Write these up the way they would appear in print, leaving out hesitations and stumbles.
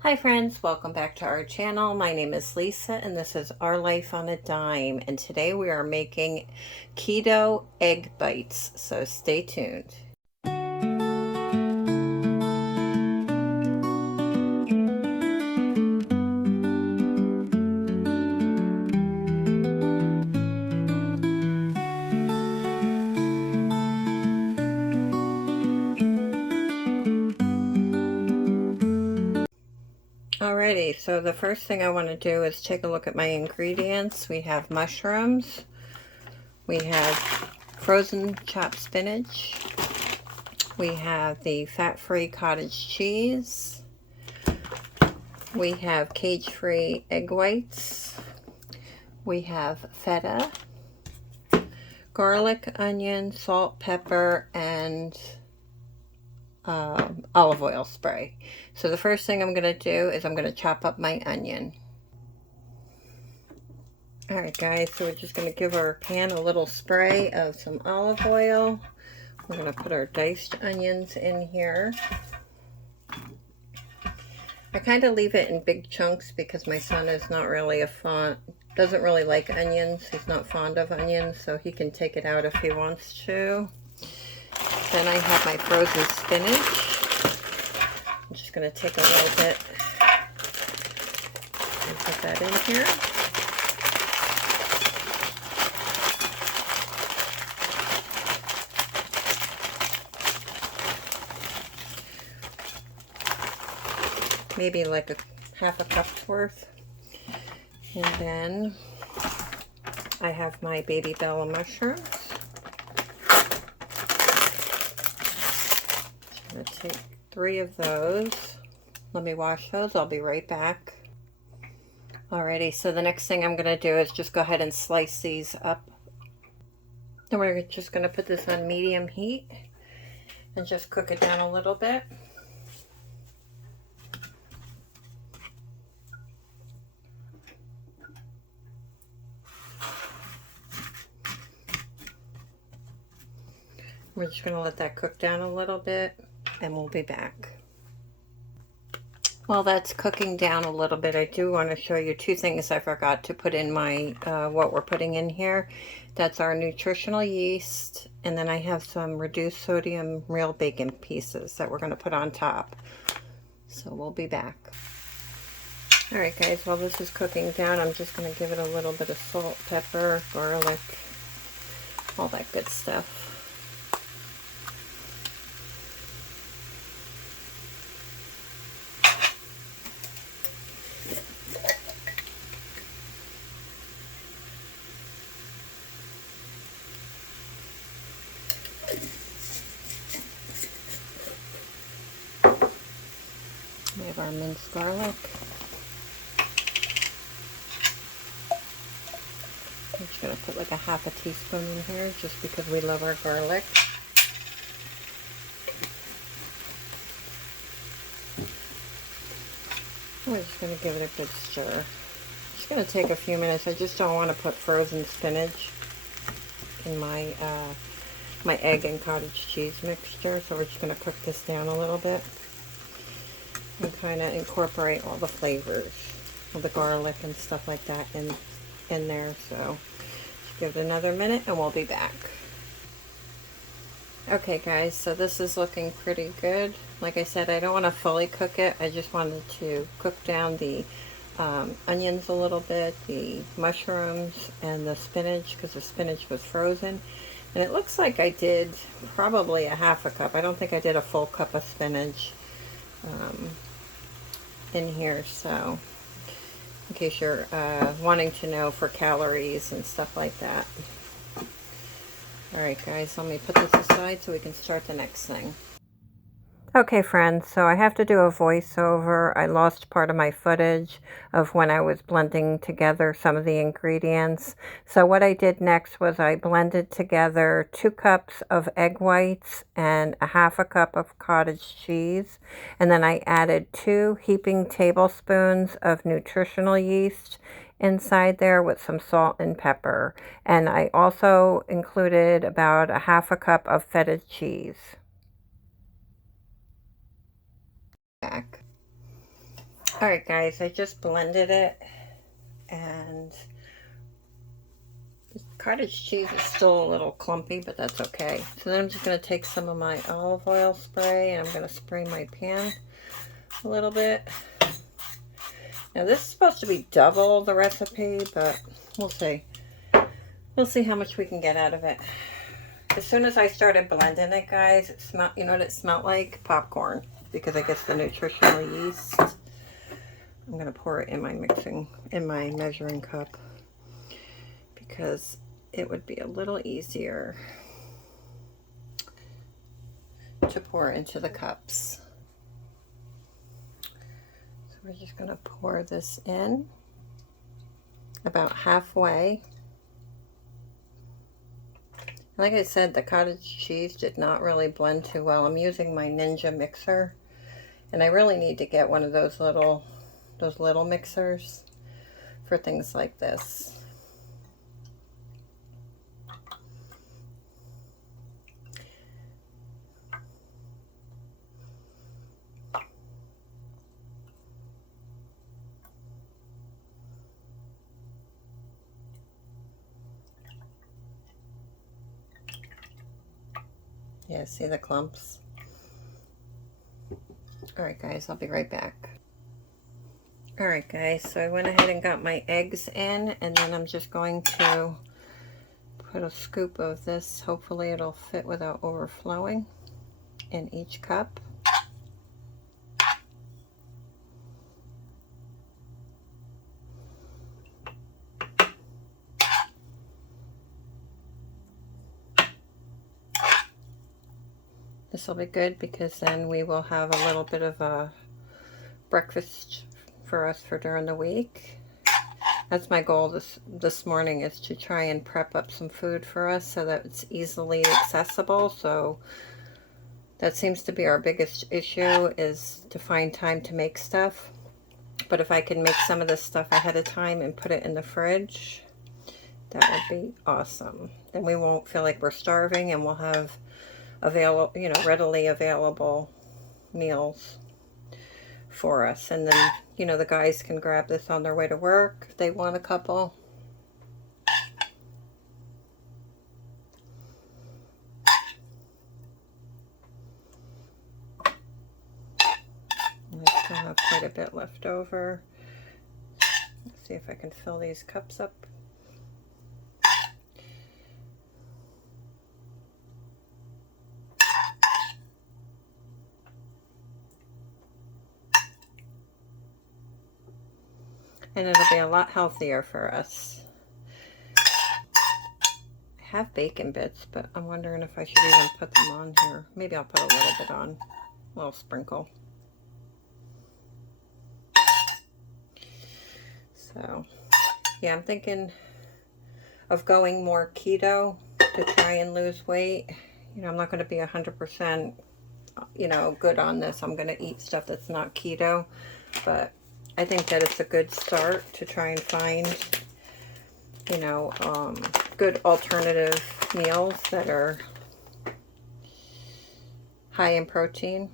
Hi friends, welcome back to our channel. My name is Lisa and this is Our Life on a Dime, and today we are making keto egg bites, so stay tuned. Alrighty, so the first thing I want to do is take a look at my ingredients. We have mushrooms, we have frozen chopped spinach, we have the fat-free cottage cheese, we have cage-free egg whites, we have feta, garlic, onion, salt, pepper, and olive oil spray. So the first thing I'm going to do is I'm going to chop up my onion. Alright guys, so we're just going to give our pan a little spray of some olive oil. We're going to put our diced onions in here. I kind of leave it in big chunks because my son is not really doesn't really like onions. He's not fond of onions, so he can take it out if he wants to. Then I have my frozen spinach. I'm just going to take a little bit and put that in here. Maybe like half a cup's worth. And then I have my baby bella mushrooms. I'm going to take 3 of those. Let me wash those. I'll be right back. Alrighty, so the next thing I'm going to do is just go ahead and slice these up. Then we're just going to put this on medium heat and just cook it down a little bit. We're just going to let that cook down a little bit and we'll be back. While that's cooking down a little bit, I do want to show you 2 things I forgot to put in my, what we're putting in here. That's our nutritional yeast, and then I have some reduced sodium real bacon pieces that we're going to put on top. So we'll be back. Alright guys, while this is cooking down, I'm just going to give it a little bit of salt, pepper, garlic, all that good stuff. We have our minced garlic. I'm just going to put like a half a teaspoon in here just because we love our garlic. We're just going to give it a good stir. It's going to take a few minutes. I just don't want to put frozen spinach in my my egg and cottage cheese mixture, so we're just going to cook this down a little bit and kind of incorporate all the flavors of the garlic and stuff like that in there. So just give it another minute and we'll be back. Okay guys, so this is looking pretty good. Like I said, I don't want to fully cook it. I just wanted to cook down the onions a little bit, the mushrooms, and the spinach, because the spinach was frozen. And it looks like I did probably a half a cup. I don't think I did a full cup of spinach in here. So in case you're wanting to know for calories and stuff like that. Alright guys, let me put this aside so we can start the next thing. Okay friends, so I have to do a voiceover. I lost part of my footage of when I was blending together some of the ingredients. So what I did next was I blended together 2 cups of egg whites and a half a cup of cottage cheese. And then I added 2 heaping tablespoons of nutritional yeast inside there with some salt and pepper. And I also included about a half a cup of feta cheese. Back. All right, guys, I just blended it, and cottage cheese is still a little clumpy, but that's okay. So then I'm just going to take some of my olive oil spray, and I'm going to spray my pan a little bit. Now this is supposed to be double the recipe, but we'll see. We'll see how much we can get out of it. As soon as I started blending it, guys, it smelled, you know what it smelled like? Popcorn, because I guess the nutritional yeast. I'm going to pour it in my measuring cup, because it would be a little easier to pour into the cups. So we're just going to pour this in about halfway. Like I said, the cottage cheese did not really blend too well. I'm using my Ninja mixer, and I really need to get one of those little mixers for things like this. Yeah, see the clumps? Alright guys, I'll be right back. Alright guys, so I went ahead and got my eggs in, and then I'm just going to put a scoop of this, hopefully it'll fit without overflowing, in each cup. This will be good, because then we will have a little bit of a breakfast for us for during the week. That's my goal this morning, is to try and prep up some food for us so that it's easily accessible. So that seems to be our biggest issue, is to find time to make stuff. But if I can make some of this stuff ahead of time and put it in the fridge, that would be awesome. Then we won't feel like we're starving, and we'll have readily available meals for us. And then, the guys can grab this on their way to work if they want a couple. I still have quite a bit left over. Let's see if I can fill these cups up. And it'll be a lot healthier for us. I have bacon bits, but I'm wondering if I should even put them on here. Maybe I'll put a little bit on, a little sprinkle. So, yeah, I'm thinking of going more keto to try and lose weight. I'm not going to be 100%, good on this. I'm going to eat stuff that's not keto, but I think that it's a good start to try and find, good alternative meals that are high in protein.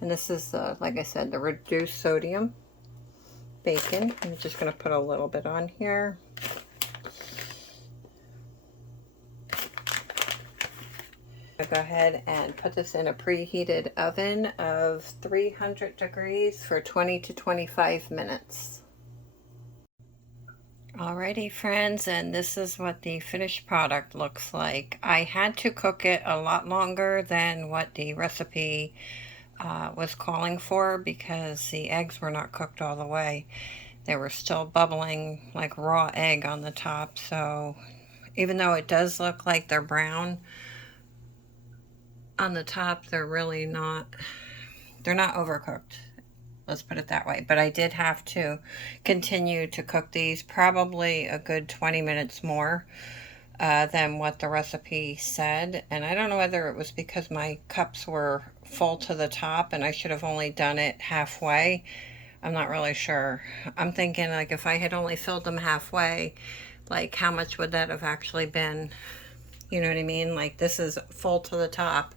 And this is, like I said, the reduced sodium bacon. I'm just going to put a little bit on here. I'll go ahead and put this in a preheated oven of 300 degrees for 20 to 25 minutes. Alrighty friends, and this is what the finished product looks like. I had to cook it a lot longer than what the recipe was calling for, because the eggs were not cooked all the way. They were still bubbling like raw egg on the top. So even though it does look like they're brown on the top, they're really not, they're not overcooked. Let's put it that way. But I did have to continue to cook these probably a good 20 minutes more than what the recipe said. And I don't know whether it was because my cups were full to the top and I should have only done it halfway. I'm not really sure. I'm thinking, like, if I had only filled them halfway, like, how much would that have actually been? You know what I mean? Like, this is full to the top,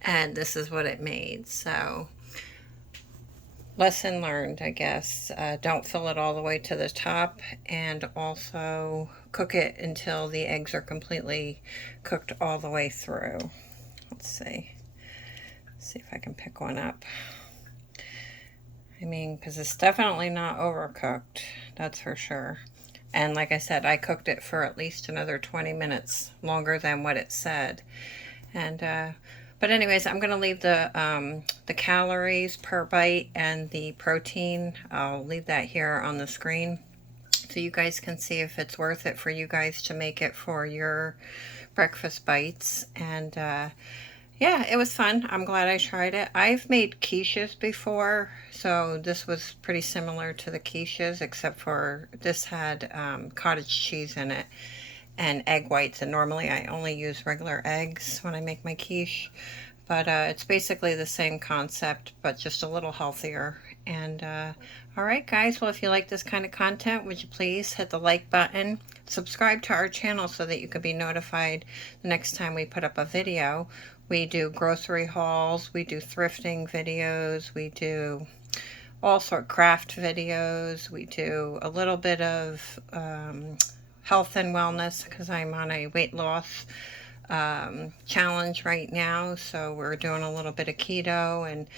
and this is what it made. So lesson learned, I guess. Don't fill it all the way to the top, and also cook it until the eggs are completely cooked all the way through. Let's see. See if I can pick one up. I mean, because it's definitely not overcooked, that's for sure. And like I said, I cooked it for at least another 20 minutes longer than what it said. And but anyways, I'm gonna leave the calories per bite and the protein. I'll leave that here on the screen so you guys can see if it's worth it for you guys to make it for your breakfast bites. And yeah, it was fun. I'm glad I tried it. I've made quiches before, so this was pretty similar to the quiches, except for this had cottage cheese in it and egg whites. And normally I only use regular eggs when I make my quiche. But it's basically the same concept, but just a little healthier. And all right, guys. Well, if you like this kind of content, would you please hit the like button? Subscribe to our channel so that you can be notified the next time we put up a video. We do grocery hauls, we do thrifting videos, we do all sort of craft videos, we do a little bit of health and wellness because I'm on a weight loss challenge right now, so we're doing a little bit of keto and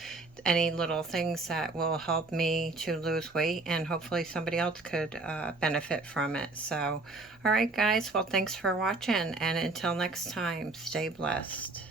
any little things that will help me to lose weight, and hopefully somebody else could benefit from it. So all right, guys, well, thanks for watching, and until next time, stay blessed.